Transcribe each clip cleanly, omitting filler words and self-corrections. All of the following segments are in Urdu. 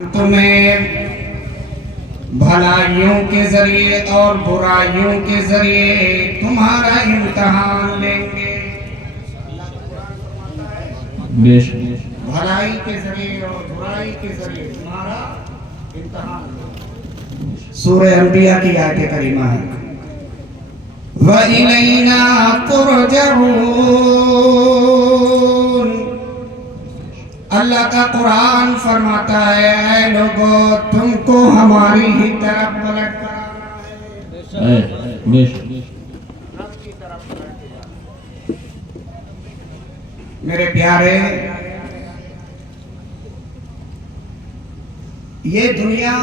تمہیں بھلائیوں کے ذریعے اور برائیوں کے ذریعے تمہارا امتحان لیں گے۔ بھلائی کے ذریعے اور برائی کے ذریعے تمہارا امتحان لیں گے۔ سورہ انبیاء کی آیت کریمہ ہے وَإِلَيْنَا تُرْجَعُونَ۔ اللہ کا قرآن فرماتا ہے اے لوگو تم کو ہماری ہی طرف پلٹ کرانا ہے، رب کی طرف پلٹ کرانا۔ میرے پیارے، یہ دنیا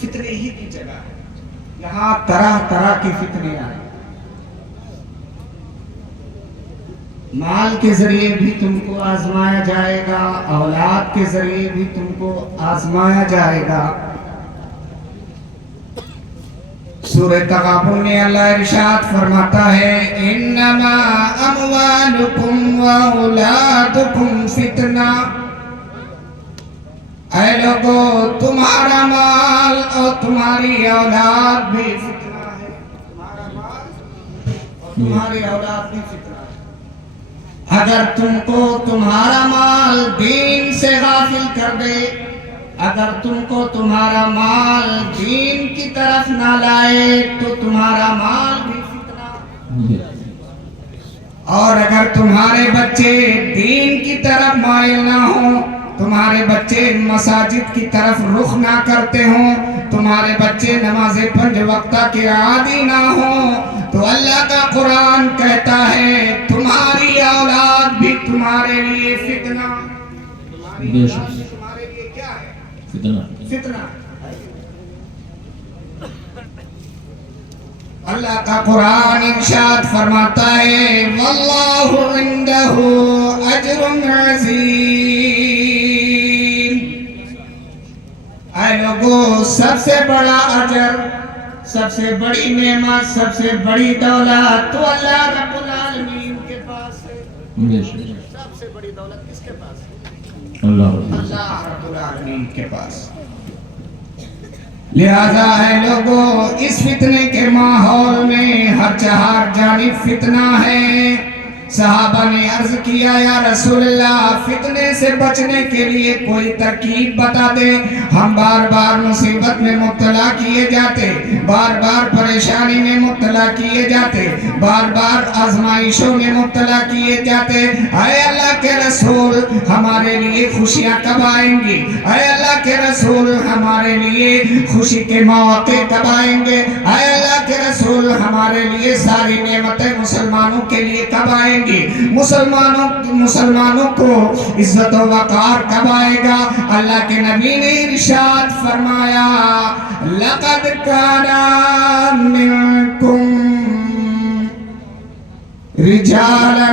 فتنے ہی کی جگہ ہے، یہاں طرح طرح کی فتنے آئے۔ مال کے ذریعے بھی تم کو آزمایا جائے گا، اولاد کے ذریعے بھی تم کو آزمایا جائے گا۔ سورہ تغابن میں اللہ ارشاد فرماتا ہے انما اموالکم واولادکم فتنہ۔ اے لوگو تمہارا مال اور تمہاری اولاد بھی فتنہ ہے، تمہارا مال اور تمہاری اولاد بھی فتنہ ہے۔ اگر تم کو تمہارا مال دین سے غافل کر دے، اگر تم کو تمہارا مال دین کی طرف نہ لائے تو تمہارا مال بھی فتنہ۔ اور اگر تمہارے بچے دین کی طرف مائل نہ ہوں، تمہارے بچے مساجد کی طرف رخ نہ کرتے ہوں، تمہارے بچے نماز 5 وقتہ کے عادی نہ ہوں، تو اللہ کا قرآن کہتا ہے تمہاری اولاد بھی تمہارے لیے فتنہ۔ تمہاری اولاد بھی تمہارے لیے کیا ہے؟ فتنہ۔ اللہ کا قرآن ارشاد فرماتا ہے واللہ عنده اجر عظیم۔ اے لوگو سب سے بڑا اجر، سب سے بڑی نعمت، سب سے بڑی دولت تو اللہ رب العالمین کے پاس ہے۔ سب سے بڑی دولت کس کے پاس ہے؟ اللہ رب العالمین کے پاس۔ لہذا ہے لوگوں اس فتنے کے ماحول میں ہر چہار جانب فتنہ ہے۔ صحابہ نے عرض کیا یا رسول اللہ فتنے سے بچنے کے لیے کوئی ترکیب بتا دے، ہم بار بار مصیبت میں مبتلا کیے جاتے، بار بار پریشانی میں مبتلا کیے جاتے، بار بار آزمائشوں میں مبتلا کیے جاتے۔ اے اللہ کے رسول ہمارے لیے خوشیاں کب آئیں گی؟ اے اللہ کے رسول ہمارے لیے خوشی کے مواقع کب آئیں گے؟ اے اللہ کے رسول ہمارے لیے ساری نعمتیں مسلمانوں کے لیے کب آئیں گی؟ مسلمانوں کو عزت و وقار کب آئے گا؟ اللہ کے نبی نے ارشاد فرمایا لقد کان منکم رجالا۔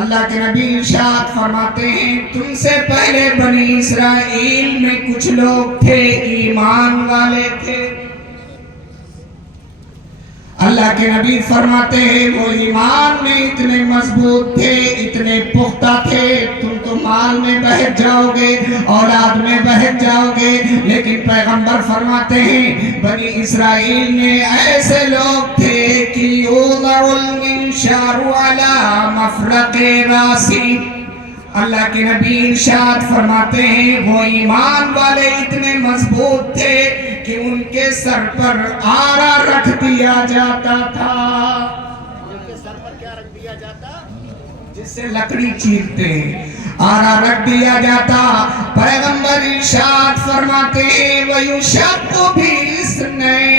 اللہ کے نبی ارشاد فرماتے ہیں تم سے پہلے بنی اسرائیل میں کچھ لوگ تھے ایمان والے تھے۔ اللہ کے نبی فرماتے ہیں وہ ایمان میں اتنے مضبوط تھے، اتنے پختہ تھے، تم تو مال میں بہت جاؤ گے، اولاد میں بہت جاؤ گے، لیکن پیغمبر فرماتے ہیں بنی اسرائیل میں ایسے لوگ تھے کہ یوضع المنشار علی مفرق راسی۔ اللہ کے نبی ارشاد فرماتے ہیں وہ ایمان والے اتنے مضبوط تھے کہ ان کے سر پر آرا رکھ دیا جاتا تھا۔ ان کے سر پر کیا رکھ دیا جاتا؟ جس سے لکڑی چیرتے ہیں، آرا رکھ دیا جاتا۔ پیغمبر ارشاد فرماتے ہیں وَيُشَقُّ بِإِثْنَيْنِ۔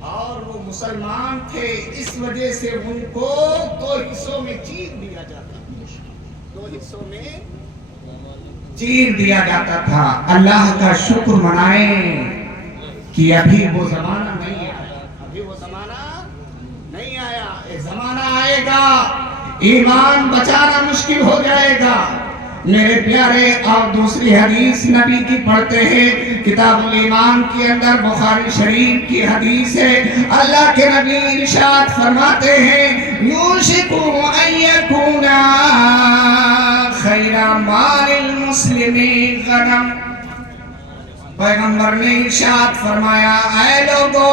اور وہ مسلمان تھے اس وجہ سے ان کو 2 حصوں میں چیر دیا جاتا، 2 حصوں میں چیر دیا جاتا تھا۔ اللہ کا شکر منائیں کہ ابھی وہ زمانہ نہیں آیا، ابھی وہ زمانہ نہیں آیا۔ ایک زمانہ آئے گا ایمان بچانا مشکل ہو جائے گا۔ میرے پیارے اور دوسری حدیث نبی کی پڑھتے ہیں کتاب الایمان کے اندر، بخاری شریف کی حدیث ہے، اللہ کے نبی ارشاد فرماتے ہیں یوشک ان یکون خیر مال المسلمین غنم. پیغمبر نے ارشاد فرمایا اے لوگو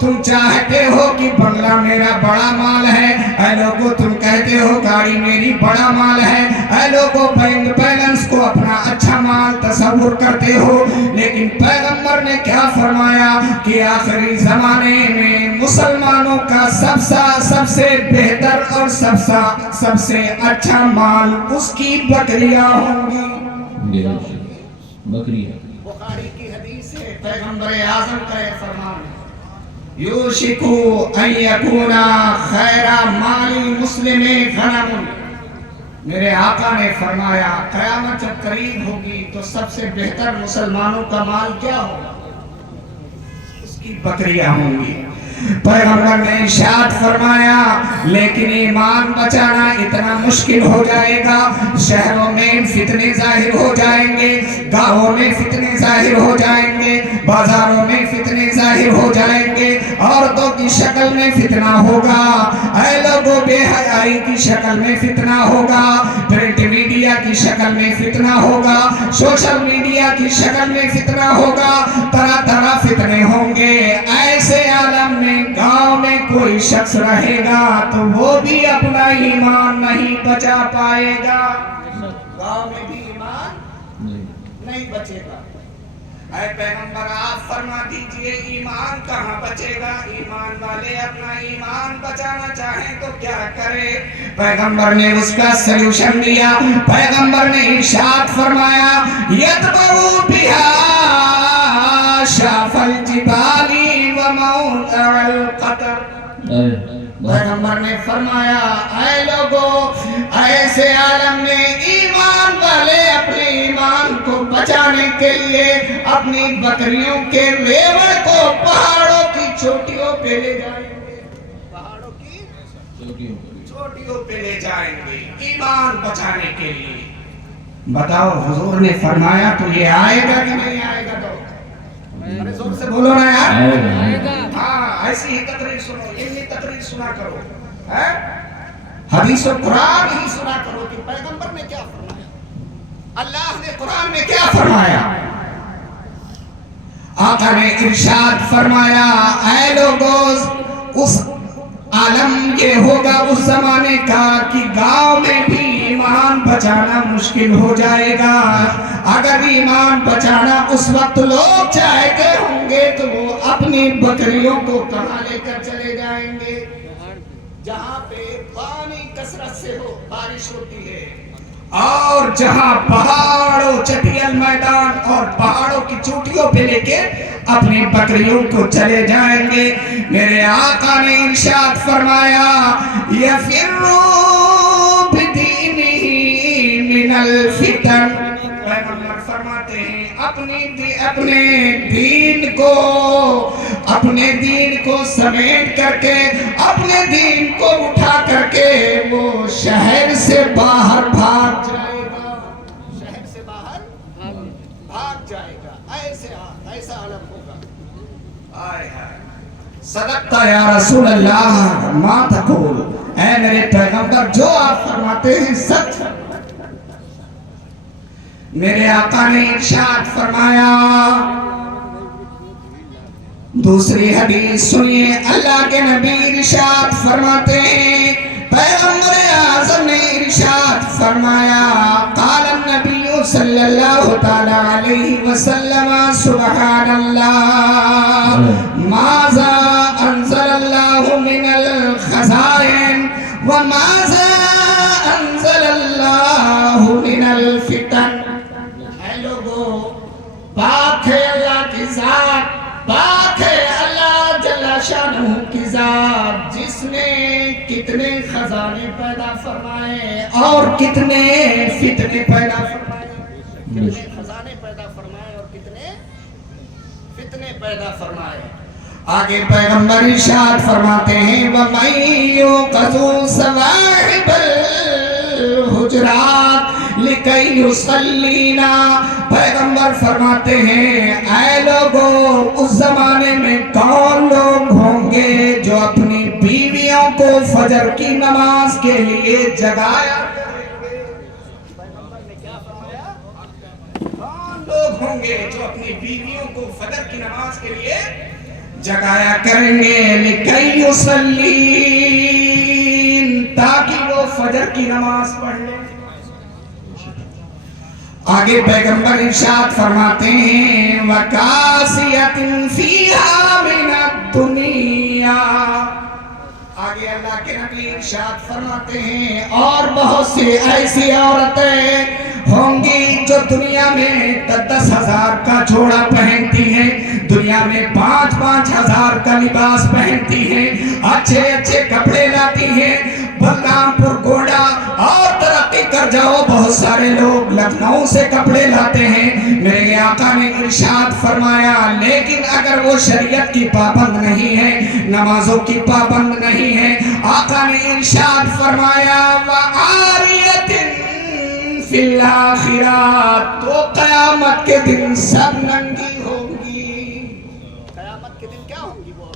تم چاہتے ہو کہ بنگلہ میرا بڑا مال ہے، اے لوگو تم کہتے ہو گاڑی میری بڑا مال ہے، اے لوگو بینک بیلنس کو اپنا اچھا مال تصور کرتے ہو، لیکن پیغمبر نے کیا فرمایا کہ آخری زمانے میں مسلمانوں کا سب سے بہتر اور سب سے اچھا مال اس کی بکریاں ہوں گی. بکریاں بخاری کی حدیث ہے، پیغمبر اعظم کا یہ فرمان ہے یوشکو ان یکونا خیر مال المسلم غنم. میرے آقا نے فرمایا قیامت جب قریب ہوگی تو سب سے بہتر مسلمانوں کا مال کیا ہوگا؟ اس کی بکریاں ہوں گی. پیغمبر نے ارشاد فرمایا لیکن ایمان بچانا اتنا مشکل ہو جائے گا، شہروں میں فتنے ظاہر ہو جائیں گے، گاؤں میں فتنے ظاہر ہو جائیں گے، بازاروں میں فتنے ظاہر ہو جائیں گے، عورتوں کی شکل میں فتنہ ہوگا، اے لوگوں بے حیائی کی شکل میں فتنہ ہوگا، پرنٹ میڈیا کی شکل میں فتنہ ہوگا، سوشل میڈیا کی شکل میں فتنہ ہوگا، طرح طرح فتنے ہوں گے. ایسے عالم میں گاؤں میں کوئی شخص رہے گا تو وہ بھی اپنا ایمان نہیں بچا پائے گا، گاؤں میں بھی ایمان نہیں بچے گا. اے پیغمبر آپ فرما دیجئے ایمان کہاں بچے گا؟ ایمان والے اپنا ایمان بچانا چاہیں تو کیا کرے؟ پیغمبر نے اس کا سلوشن دیا. پیغمبر نے ارشاد فرمایا یتبعو بہا شاف الجبال وموضع القطر. پیغمبر نے فرمایا اے لوگو ایسے عالم میں ایمان والے اپنے ایمان کو بچانے کے لیے اپنی بکریوں کے ریوڑ کو پہاڑوں کی چوٹیوں پہ لے جائیں گے، پہاڑوں کی چوٹیوں پہ لے جائیں گے ایمان بچانے کے لیے. بتاؤ حضور نے فرمایا تو یہ آئے گا کہ نہیں آئے گا؟ تو ارے زور سے بولو نا یار. ہاں ایسی ہی تقریر سنو، یہی تقریر سنا کرو، حدیث و قرآن ہی سنا کرو کہ پیغمبر نے کیا فرمایا، اللہ نے قرآن میں کیا فرمایا. آقا نے ارشاد فرمایا اے لوگوں اس عالم یہ ہوگا اس زمانے کا کہ گاؤں میں بھی ایمان بچانا مشکل ہو جائے گا. اگر ایمان بچانا اس وقت لوگ چاہتے ہوں گے تو وہ اپنی بکریوں کو کہاں لے کر چلے جائیں گے؟ جہاں پہ پانی کثرت سے ہو، بارش ہوتی ہے، اور جہاں پہاڑوں چٹیل میدان اور پہاڑوں کی چوٹیوں پہ لے کے اپنی بکریوں کو چلے جائیں گے. میرے آقا نے ارشاد فرمایا یفروا بدینہ من الفتن. پیغمبر فرماتے ہیں اپنے دین کو سمیٹ کر کے اپنے دین کو اٹھا کر کے وہ شہر سے باہر بھاگ جائے گا، شہر سے باہر بھاگ جائے گا. ایسا عالم ہوگا. آئے ہائے صدقت یا رسول اللہ ما تقول. اے میرے پیغمبر جو آپ فرماتے ہیں سچ. میرے آقا نے ارشاد فرمایا دوسری حدیث سنیے، اللہ کے نبی ارشاد فرماتے ہیں پیغمبر اعظم نے ارشاد فرمایا قال النبی صلی اللہ تعالی علیہ وسلم سبحان اللہ ماذا انزل اللہ من الخزائن وماذا انزل اللہ من الفتن. اے لوگو پاک ہے اللہ کی ذات، پاک ہے اللہ جل شانہ کی ذات جس نے کتنے خزانے پیدا فرمائے اور کتنے فتنے پیدا فرمائے، کتنے خزانے پیدا فرمائے اور کتنے فتنے پیدا فرمائے. آگے پیغمبر ارشاد فرماتے ہیں وَمَن يُوقِظُ صَوَاحِبَ الْحُجُرَاتِ لِكَيْ يُصَلِّينَ. پیغمبر فرماتے ہیں اے لوگوں اس زمانے میں کون لوگ ہوں گے جو اپنی بیویوں کو فجر کی نماز کے لیے جگایا کریں گے. ہوں گے جو اپنی بیویوں کو فجر کی نماز کے لیے جگایا کریں گے لکی یصلین تاکہ وہ فجر کی نماز پڑھ لیں. آگے پیغمبر ارشاد فرماتے ہیں وَقَاسِيَةٍ فِيهَا مِنَ الدُّنْيَا. آگے اللہ کے نبی ارشاد فرماتے ہیں اور بہت سی ایسی عورتیں ہوں گی جو دنیا میں 10,000 کا جوڑا پہنتی ہیں, دنیا میں 5,000 کا لباس پہنتی ہیں, اچھے اچھے کپڑے لاتی ہیں. بلرامپور گوڑا اور ترقی کر جاؤ بہت سارے لوگ لکھنؤ سے کپڑے لاتے ہیں. میرے آقا نے ارشاد فرمایا لیکن اگر وہ شریعت کی پابند نہیں ہے, نمازوں کی پابند نہیں ہے, آقا نے ارشاد فرمایا وَعَارِيَةٍ فِي الْآخِرَةِ تو قیامت کے دن سب ننگی ہوں گی. قیامت کے دن کیا ہوں گی؟ وہ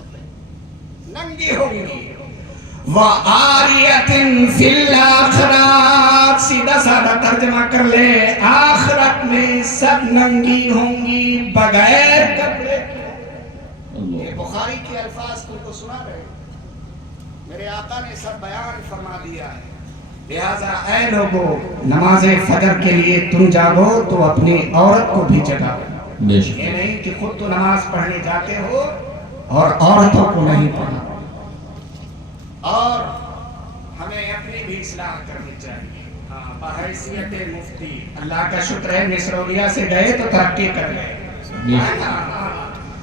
ننگی ہوں گی. وَعَارِيَةٍ فِي الْآخِرَةِ سیدھا سادہ ترجمہ کر لے, آخرت میں سب ننگی ہوں گی بغیر کپڑے. یہ بخاری کے الفاظ تم کو سنا رہے, میرے آقا نے سب بیان فرما دیا ہے. لہذا اے لوگو نماز فجر کے لیے تم جاگو تو اپنی عورت کو بھی جگاؤ. یہ نہیں کہ خود تو نماز پڑھنے جاتے ہو اور عورتوں کو نہیں پڑھا. اور ہمیں اپنی بھی اصلاح کرنی چاہیے. بحیثیت مفتی اللہ کا شکر ہے مصرولیا سے گئے تو ترقی کر گئے.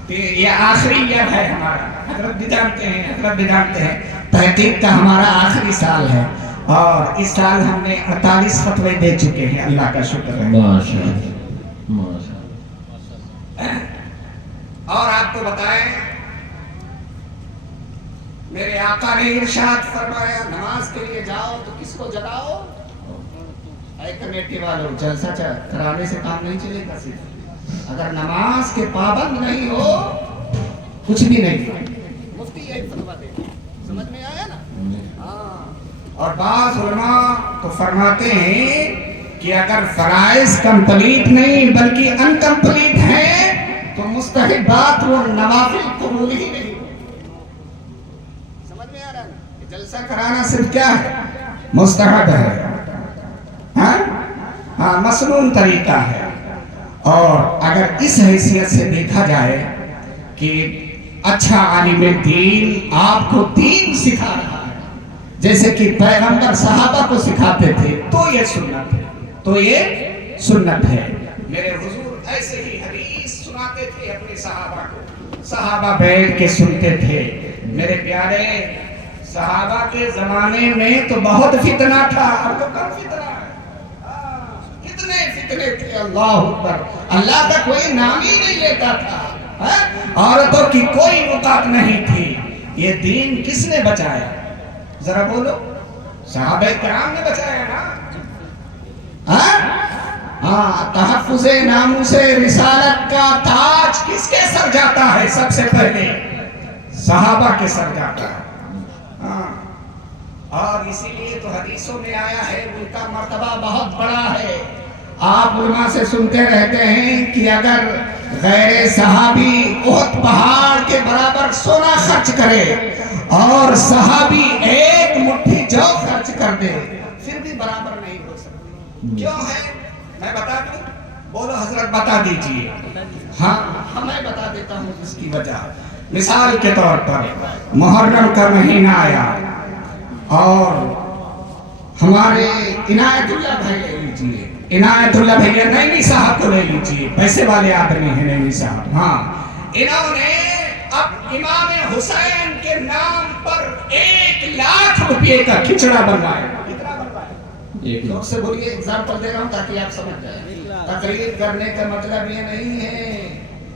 یہ آخری ایئر ہے ہمارا, حضرت بھی جانتے ہیں تحقیق کا ہمارا آخری سال ہے اور اس سال ہم نے 48 فتوے دے چکے ہیں. اللہ کا شکر ہے. اور آپ کو بتائیں میرے آقا نے ارشاد فرمایا نماز کے لیے جاؤ تو کس کو جگاؤ؟ اے کمیٹی والوں, جلسہ کرانے سے کام نہیں چلے گا. صرف اگر نماز کے پابند نہیں ہو کچھ بھی نہیں. مفتی یہی فتویٰ دے, سمجھ میں آیا نا؟ ہاں. اور بعض علماء تو فرماتے ہیں کہ اگر فرائض کمپلیٹ نہیں بلکہ انکمپلیٹ ہیں تو مستحبات و نوافل قبول ہی نہیں. جلسہ کرانا صرف کیا ہے؟ مستحب ہے, ہاں مسنون طریقہ ہے. اور اگر اس حیثیت سے دیکھا جائے کہ اچھا عالم دین آپ کو دین سکھا رہا ہے جیسے کہ پیغمبر صحابہ کو سکھاتے تھے تو یہ سنت ہے. میرے حضور ایسے ہی حدیث سناتے تھے اپنے صحابہ کو, صحابہ بیٹھ کے سنتے تھے. میرے پیارے صحابہ کے زمانے میں تو بہت فتنہ تھا, اور تو کم فتنہ ہے. کتنے فتنے تھے, اللہ اکبر. اللہ کا کوئی نام ہی نہیں لیتا تھا, عورتوں کی کوئی وقت نہیں تھی. یہ دین کس نے بچایا؟ ذرا بولو. صحابہ کرام نے بچایا نا. تحفظ ناموس رسالت کا تاج کس کے سر جاتا ہے؟ سب سے پہلے صحابہ کے سر جاتا ہے. اور اسی لیے تو حدیثوں میں آیا ہے ان کا مرتبہ بہت بڑا ہے. آپ علماء سے سنتے رہتے ہیں کہ اگر غیر صحابی احد پہاڑ کے برابر سونا خرچ کرے اور صحابی ایک مٹھی جو خرچ کر دے پھر بھی برابر نہیں ہو سکتی. کیوں ہے میں بتا دوں؟ بولو حضرت بتا دیجئے. ہاں میں بتا دیتا ہوں اس کی وجہ. مثال کے طور پر محرم کا مہینہ آیا اور ہمارے عنایت اللہ بھائی لے لیجیے, عنایت اللہ بھائی نینی صاحب کو لے لیجیے, پیسے والے آدمی ہیں نینی صاحب. ہاں انہوں نے اب امام حسین کے نام پر 1,00,000 روپے کا کھچڑا بنوایا. کتنا بنوایا؟ لوگ سے بولیے, ایگزامپل دے رہا ہوں تاکہ آپ سمجھ جائیں. تقریر کرنے کا مطلب یہ نہیں ہے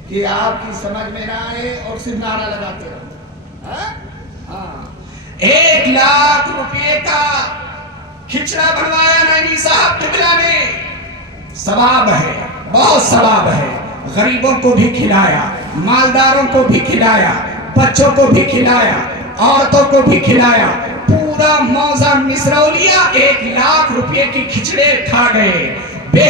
کہ آپ کی سمجھ میں نہ آئے اور صرف نعرہ لگاتے رہو. 1,00,000 روپے کا کھچڑا بنوایا نینی صاحب قبلہ نے. ثواب ہے, بہت ثواب ہے. غریبوں کو بھی کھلایا, مالداروں کو بھی کھلایا, بچوں کو بھی کھلایا, عورتوں کو بھی کھلایا. پورا موزہ مصرولیا 1,00,000 روپے کی کھچڑے کھا گئے. بے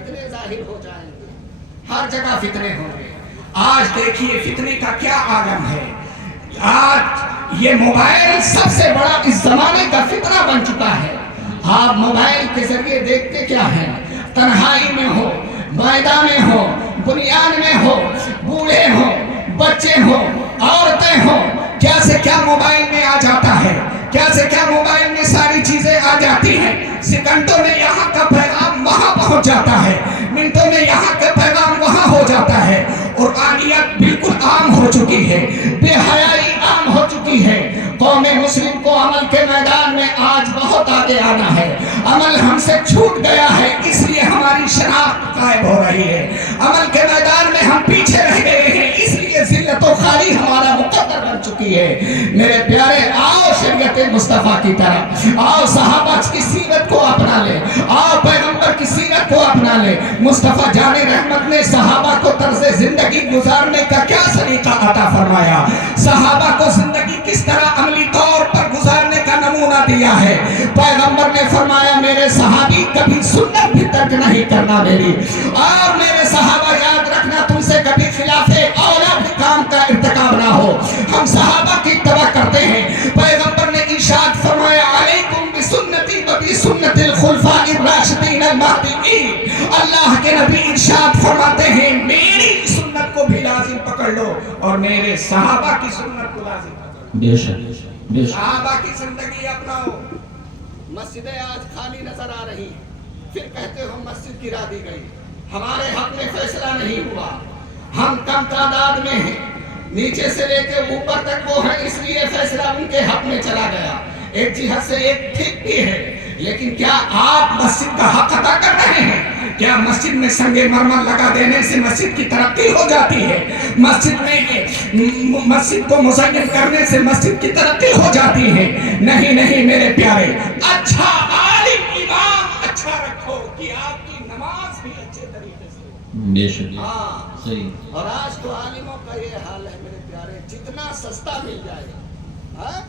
فتنے ظاہر ہو جائیں گے، ہر جگہ فتنے ہوں گے۔ آج دیکھیے فتنے کا کیا عالم ہے۔ آج یہ موبائل سب سے بڑا اس زمانے کا فتنہ بن چکا ہے۔ آپ موبائل کے ذریعے دیکھتے کیا ہیں؟ تنہائی میں ہو، میدان میں ہو، بنیاد میں ہو، بوڑھے ہو، بچے ہو، عورتیں ہو، کیا سے کیا موبائل میں آ جاتا ہے، کیا سے کیا موبائل میں ساری چیزیں آ جاتی ہیں۔ سیکنڈوں میں یہاں کا پیغام وہاں پہنچ جاتا ہے، منٹوں میں یہاں کا پیغام وہاں ہو جاتا ہے۔ قرآنیت بالکل عام ہو چکی ہے، بے حیائی عام ہو چکی ہے۔ قوم مسلم کو عمل کے میدان میں آج بہت آگے آنا ہے۔ عمل ہم سے چھوٹ گیا ہے، اس لیے ہماری شناخت غائب ہو رہی ہے۔ عمل کے میدان میں ہم پیچھے رہ گئے ہیں، اس لیے ذلت و خالی ہمارا مقدر بن چکی ہے۔ میرے پیارے، آؤ شریعت مصطفیٰ کی طرف، آؤ صحابہ کی سیرت کو اپنا لے، آؤ پیغمبر کی سیرت کو اپنا لے۔ مصطفیٰ جان رحمت نے صحابہ کو طرز زندگی گزارنے کا کیا سلیقہ عطا فرمایا، صحابہ کو زندگی کس طرح عملی طور پر گزارنے کا نمونہ دیا ہے۔ پیغمبر نے فرمایا میرے صحابی کبھی سنت بھی ترک نہیں کرنا میری، اور میرے صحابہ یاد رکھنا تم سے کبھی خلاف اولا بھی کام کا ارتکاب نہ ہو۔ ہم صحابہ کی اتباع کرتے ہیں۔ پیغمبر نے ارشاد فرمایا علیکم بسنتی و بسنت الخلفاء الراشدین المہدیین۔ اللہ کے نبی ارشاد فرماتے ہیں میری سنت کو بھی لازم پکڑ لو اور میرے صحابہ کی سنت کو لازم پکڑ لو۔ بے شک، بے شک۔ صحابہ کی زندگی اپناؤ۔ مسجدیں آج خالی نظر آ رہی ہیں، پھر کہتے ہو مسجد گرا دی گئی، ہمارے حق میں فیصلہ نہیں ہوا، ہم کم تعداد میں ہیں، نیچے سے لے کے اوپر تک وہ ہیں، اس لیے فیصلہ ان کے حق میں چلا گیا۔ ایک جہت سے ایک ٹھیک بھی ہے، لیکن کیا آپ مسجد کا حق ادا کر رہے ہیں؟ کیا مسجد میں سنگ مرمر لگا دینے سے مسجد کی ترقی ہو جاتی ہے؟ مسجد کو مزین کرنے سے مسجد کی ترقی ہو جاتی ہے؟ نہیں نہیں میرے پیارے، اچھا عالم امام اچھا رکھو کہ آپ کی نماز بھی اچھے طریقے سے۔ بے شک، ہاں صحیح۔ اور آج تو عالموں کا یہ حال ہے میرے پیارے، جتنا سستا مل جائے، ہاں،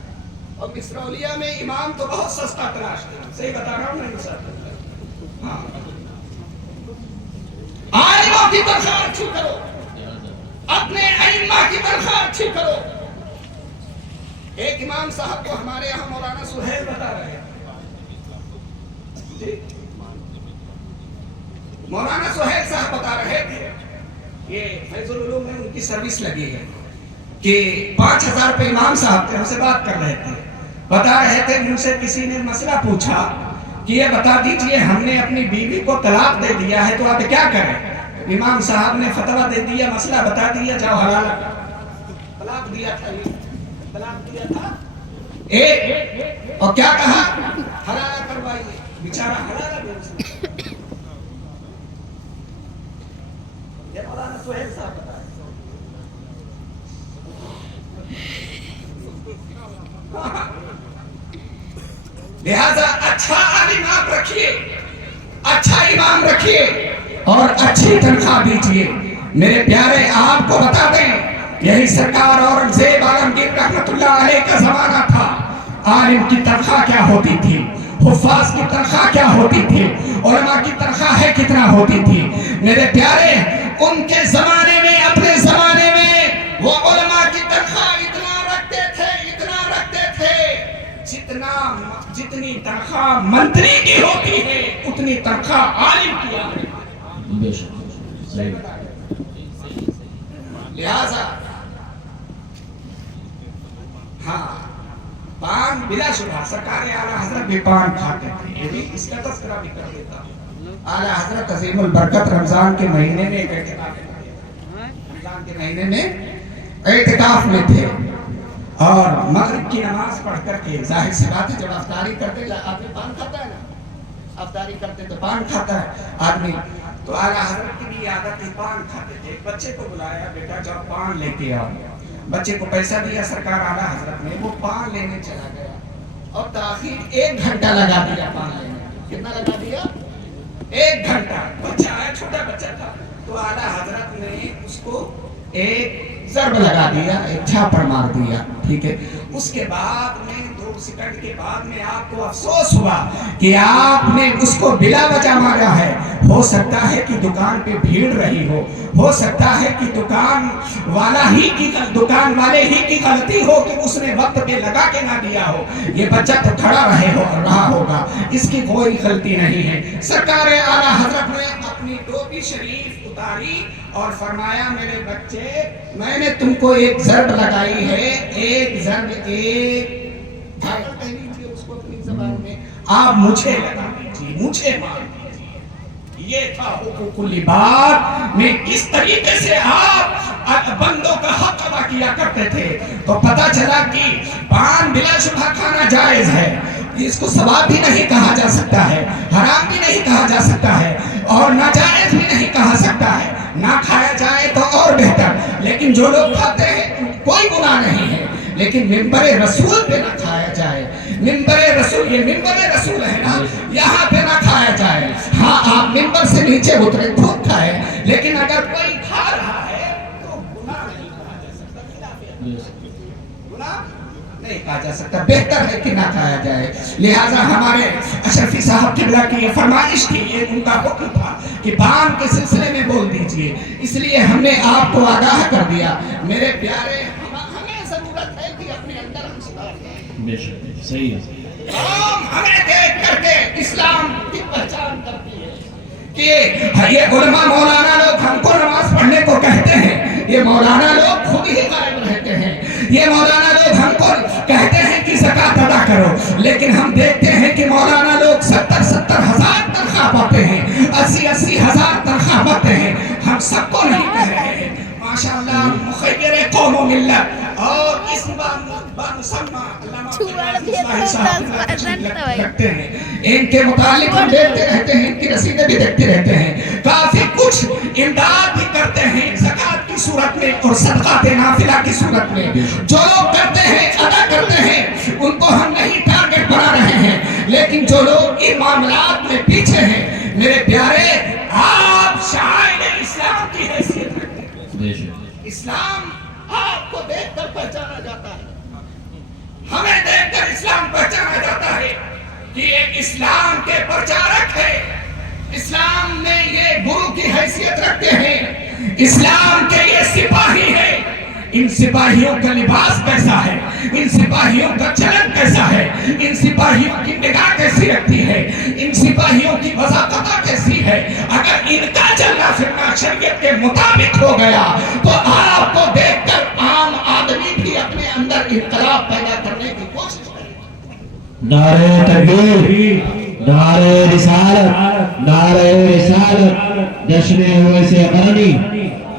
اور مصرولیہ میں امام تو بہت سستا تلاشتے ہیں، صحیح بتا رہا ہوں میں سر؟ ہاں، عالموں کی تنخواہ اچھی کرو، اپنے ائمہ کی تنخواہ اچھی کرو۔ ایک امام صاحب کو ہمارے یہاں مولانا سہیل بتا رہے ہیں، مولانا سہیل صاحب بتا رہے تھے، یہ فیض العلوم میں ان کی سروس لگی ہے، کہ 5000 روپے امام صاحب تھے، ہم سے بات کر رہے تھے، بتا رہے تھے مجھ سے کسی نے مسئلہ پوچھا کہ یہ بتا دیجئے ہم نے اپنی بیوی کو طلاق دے دیا ہے تو آپ کیا کریں؟ امام صاحب نے فتویٰ دے دیا، مسئلہ بتا دیا، جاؤ حلالہ کرو۔ طلاق دیا تھا، طلاق دیا تھا ایک، اور کیا کہا؟ حلالہ کروائیے، بیچارہ حلالہ دے اس نے۔ یہ مولانا سہیل صاحب بتا رہے لہذا اچھا عالم آپ رکھیے، اچھا امام رکھیے اور اچھی تنخواہ دیجیے۔ میرے پیارے آپ کو بتا دیں، یہی سرکار اورنگزیب عالمگیر رحمت اللہ علیہ کا زمانہ تھا۔ عالم کی تنخواہ کیا ہوتی تھی، حفاظ کی تنخواہ کیا ہوتی تھی، علماء کی تنخواہ ہے کتنا ہوتی تھی۔ میرے پیارے ان کے زمانے میں، اپنے زمانے میں وہ علماء کی تنخواہ اتنا رکھتے تھے جتنی تنخواہ منتری کی ہوتی ہے اتنی تنخواہ عالم کی آتی ہے۔ بے شک، صحیح۔ لہذا ہاں، پان بلا شبہ سرکار اعلیٰ حضرت بھی پان کھاتے تھے، یہ بھی اس کا تذکرہ بھی کر دیتا ہوں۔ اعلیٰ حضرت عظیم البرکت رمضان کے مہینے میں اعتکاف میں تھے، اور مغرب کی نماز پڑھ کر کے، ظاہر سی بات ہے جب افطاری کرتے آدمی پان کھاتا ہے نا، افطاری کرتے تو پان کھاتا ہے آدمی، تو اعلیٰ حضرت کی بھی عادت ہے پان کھاتے تھے۔ ایک بچے کو بلایا، بیٹا جاؤ پان لے کے آؤ۔ بچے کو پیسہ دیا سرکار اعلیٰ حضرت نے، وہ پان لینے چلا گیا اور تاخیر 1 گھنٹہ لگا دیا پان لینے میں۔ کتنا لگا دیا؟ 1 گھنٹہ۔ بچہ آیا، چھوٹا بچہ تھا، تو اعلیٰ حضرت نے اس کو ایک ضرب لگا دیا، ایک چھاپڑ مار دیا، ٹھیک ہے۔ اس کے بعد میں 2 دو سیکنڈ کے بعد میں آپ کو افسوس ہوا کہ آپ نے اس کو بلا وجہ مارا ہے. ہو سکتا ہے کہ دکان پہ بھیڑ رہی ہو سکتا ہے کہ دکان والے ہی کی غلطی ہو کہ اس نے وقت پہ لگا کے نہ دیا ہو. یہ بچہ تو کھڑا رہا ہوگا, اس کی کوئی غلطی نہیں ہے. سرکار اعلیٰ حضرت نے اپنی ٹوپی شریف اتاری اور فرمایا میرے بچے میں نے تم کو ایک ضرب لگائی ہے, ایک ضرب اس کو اپنی زبان میں آپ مجھے لگا دیجیے, مجھے مار دیجیے. یہ تھا حقوق العباد میں کس طریقے سے آپ بندوں کا حق ادا کیا کرتے تھے. تو پتہ چلا کہ پان بلا شبہ کھانا جائز ہے, اس کو ثواب بھی نہیں کہا جا سکتا ہے, حرام بھی نہیں کہا جا سکتا ہے, اور ناجائز بھی نہیں کہا سکتا ہے. نہ کھایا جائے تو اور بہتر, لیکن جو لوگ کھاتے ہیں کوئی گناہ نہیں ہے, لیکن ممبر رسول پہ نہ کھایا جائے. ممبر رسول, یہ ممبر رسول ہے نا, یہاں پہ نہ کھایا جائے. ہاں آپ ممبر سے نیچے اترے خود کھائے, لیکن اگر کوئی کھا رہا ہے تو گناہ نہیں کہا جا سکتا, گناہ نہیں کہا جا سکتا, بہتر ہے کہ نہ کھایا جائے. لہٰذا ہمارے اشرفی صاحب قبلہ کی یہ فرمائش تھی, یہ ان کا حکم تھا کہ پان کے سلسلے میں بول دیجئے, اس لیے ہم نے آپ کو آگاہ کر دیا. میرے پیارے, ہمیں ضرورت ہے کہ اپنے اندر ہم سدھار کریں. بے شک صحیح ہے. ہمیں دیکھ کر کے اسلام کی پہچان کرتی ہے کہ یہ علماء مولانا لوگ ہم کو نماز پڑھنے کو کہتے ہیں, یہ مولانا لوگ خود ہی غائب رہتے ہیں, یہ مولانا لوگ ہم کو کہتے ہیں کہ زکوٰۃ ادا کرو, لیکن ہم دیکھتے ہیں کہ مولانا لوگ 70 ہزار تنخواہ پاتے ہیں, 80 ہزار تنخواہ پاتے ہیں. ہم سب کو نہیں کہہ رہے ہیں. ماشاءاللہ مخیر قوم و ملت اور اس رکھتے ہیں, ان کے متعلق ہم دیکھتے رہتے ہیں, ان کی رسیدیں بھی دیکھتے رہتے ہیں, کافی کچھ امداد بھی کرتے ہیں زکوٰۃ کی صورت میں اور صدقات نافلہ کی صورت میں. جو لوگ کرتے ہیں ادا کرتے ہیں ان کو ہم نہیں ٹارگٹ بنا رہے ہیں, لیکن جو لوگ ان معاملات میں پیچھے ہیں میرے پیارے, آپ شاعر اسلام کی حیثیت رکھتے ہیں. اسلام آپ کو دیکھ کر پہچانا جاتا ہے, ہمیں دیکھ کر اسلام پہچانا جاتا ہے کہ یہ اسلام کے پرچارک ہے, اسلام میں یہ گرو کی حیثیت رکھتے ہیں, اسلام کے یہ سپاہی ہے. ان سپاہیوں کا لباس کیسا ہے, ان سپاہیوں کا چلن کیسا ہے, ان سپاہیوں کی نگاہ کیسی رکھتی ہے, ان سپاہیوں کی وضاقتہ کیسی ہے. اگر ان کا چلنا پھرنا شریعت کے مطابق ہو گیا تو آپ کو دیکھ کر عام آدمی بھی اپنے اندر انقلاب پیدا کرنے کی کوشش کرے. نعرہ تکبیر, نعرہ رسالت, نعرہ رسالت, جشن ویسے قرنی,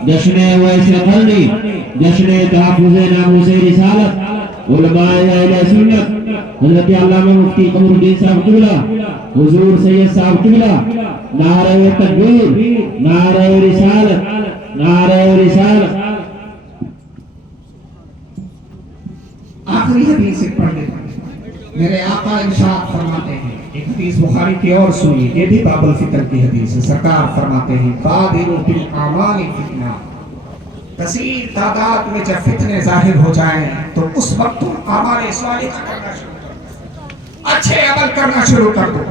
جشن ویسے قرنی, جشن تحفظ ناموس رسالت. علماء اہل سنت حضرت علامہ مفتی قمر الدین صاحب قبلہ, حضور سید صاحب قبلہ, نعرہ تکبیر, نعرہ رسالت, نعرہ رسالت. آخری حدیث سے پڑھ لیتا ہوں. میرے آقا ارشاد فرماتے ہیں, ایک حدیث بخاری کی اور سنی, یہ بھی باب الفتن کی حدیث ہے. سرکار فرماتے ہیں بادروا بالاعمال فتنہ, کثیر تعداد میں جب فتنے ظاہر ہو جائیں تو اس وقت تم اعمال صالحہ کرنا شروع کر دو, اچھے عمل کرنا شروع کر دو,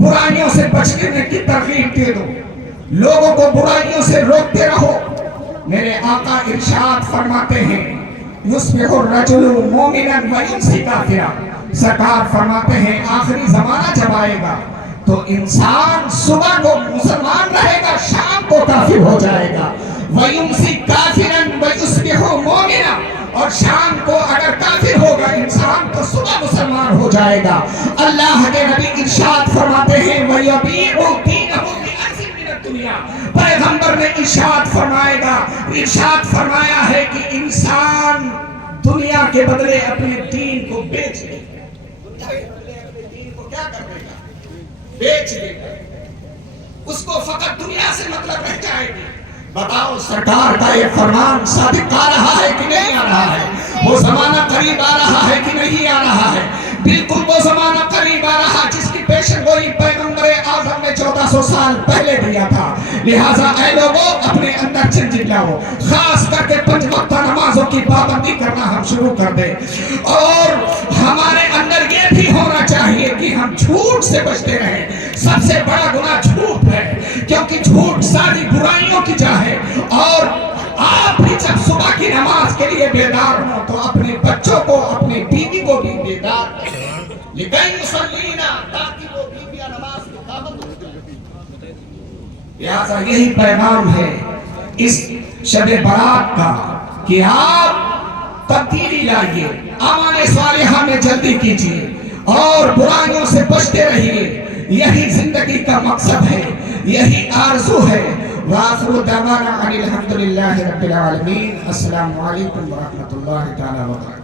برائیوں سے بچنے کی ترغیب دے دو, لوگوں کو برائیوں سے روکتے رہو. میرے آقا ارشاد فرماتے ہیں یصبح الرجل مومنا ویمسی کافرا. سرکار فرماتے ہیں آخری زمانہ جب آئے گا تو انسان صبح کو مسلمان رہے گا, شام کو کافر ہو جائے گا. ویمسی کافرا ویصبح مومنا, اور شام کو اگر کافر ہوگا انسان تو صبح مسلمان ہو جائے گا. اللہ کے نبی ارشاد فرماتے ہیں وَيَبِيعُ دِينَهُ بِأَرْضٍ مِّنَ الدُّنْيَا. پیغمبر نے ارشاد فرمائے گا, ارشاد فرمایا ہے کہ انسان دنیا کے بدلے اپنے دین کو بیچ لے گا. دنیا کے بدلے اپنے دین کو کیا کر لے گا, بیچ لے گا. اس کو فقط دنیا سے مطلب رہ جائے گی. بتاؤ سرکار کا یہ فرمان صادق آ رہا ہے کہ نہیں آ رہا ہے؟ وہ زمانہ قریب آ رہا ہے کہ نہیں آ رہا ہے؟ بالکل وہ زمانہ قریب آ رہا جس کی پیشن گوئی پیغمبر اعظم نے 1400 سال پہلے دیا تھا. لہذا اے لوگوں اپنے اندر چنجن لاؤ، خاص کر کے 5 وقتہ نمازوں کی پابندی کرنا ہم شروع کر دیں، اور ہمارے اندر یہ بھی ہونا چاہیے کہ ہم جھوٹ سے بچتے رہیں۔ سب سے بڑا گناہ جھوٹ ہے، کیونکہ جھوٹ ساری برائیوں کی جا ہے۔ اور آپ بھی جب صبح کی نماز کے لیے بیدار ہوں تو اپنے بچوں کو، اپنی بیوی کو بھی بیدار کریں، لِكَيْ يُصَلِّينَ، تاکہ وہ بیویاں نماز کی پابند ہو جائیں۔ لہذا یہی پیغام ہے اس شب برات کا کہ آپ تبدیلی لائیے، اعمال صالحہ میں جلدی کیجیے اور برائیوں سے بچتے رہیے۔ یہی زندگی کا مقصد ہے، یہی آرزو ہے۔ وآخر دعوانا ان الحمدللہ رب العالمین۔ السلام علیکم ورحمۃ اللہ تعالی وبرکاتہ۔